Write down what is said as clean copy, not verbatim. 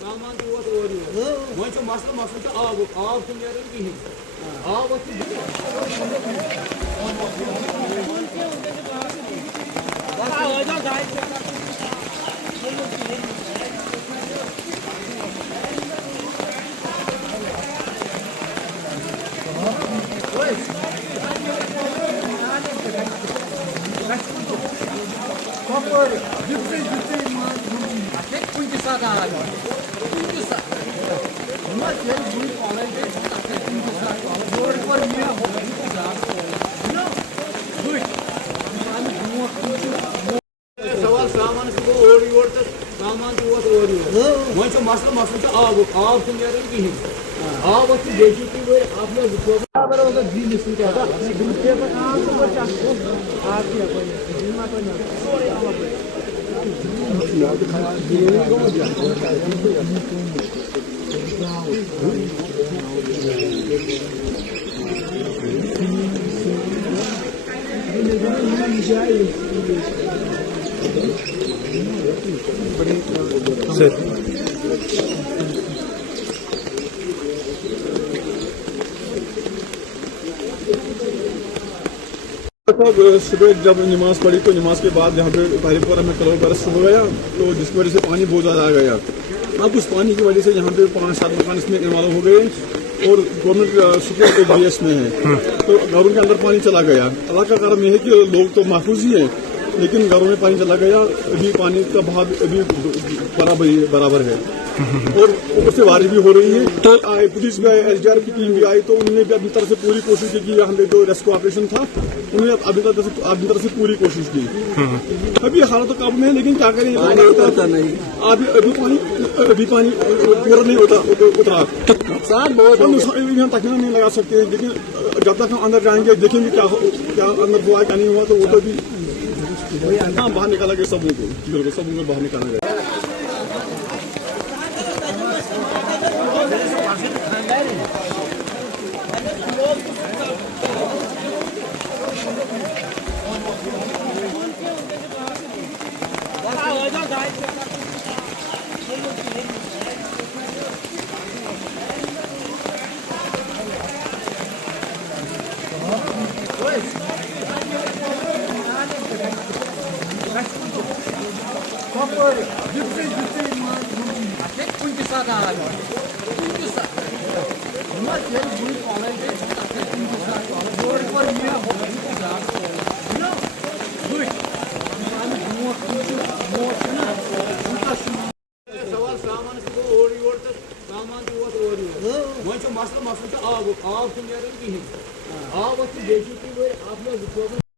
सामान तो और वो मसला मसला आब तो नेरन कहीं आब सवाल सामान से और तो सामान तो और वो मसला मसला आब तो नेरन कहीं आब बेसिकली वो आपने बराबर होगा जी लिस्ट क्या था सुबह जब नमाज पढ़ी तो नमाज के बाद यहाँ पे तारीफपुरा में कलर बरस हो गया तो जिसकी वजह से पानी बहुत ज़्यादा आ गया। अब उस पानी की वजह से यहाँ पे 5-7 मकान इसमें इन्वॉल्व हो गए और गवर्नमेंट सुप्रीम कोर्ट जीएस में है तो घरों के अंदर पानी चला गया। अल्लाह का कारण यह है कि लोग तो महफूज ही है लेकिन घरों में पानी चला गया। अभी पानी का बहाव अभी बराबर है और ऊपर से बारिश भी हो रही है। तो पुलिस भी आई, एसडीआरएफ की टीम भी आई तो उन्होंने भी अपनी तरफ से पूरी कोशिश की कि यहाँ पे जो रेस्क्यू ऑपरेशन था उन्होंने अपनी तरफ से पूरी कोशिश की। अभी हालत तो काबू में है लेकिन क्या करें अभी पानी पूरा नहीं उतरा नुकसान तक नहीं लगा सकते लेकिन जब तक हम अंदर जाएंगे देखेंगे क्या अंदर हुआ क्या नहीं हुआ तो वो तो भी बाहर निकाला गया सबों को बाहर निकाला गया। सवाल सामान से और तो सामान तो वो मसला मसला आब तो नेरन कहीं आब बेसिकली वो आपने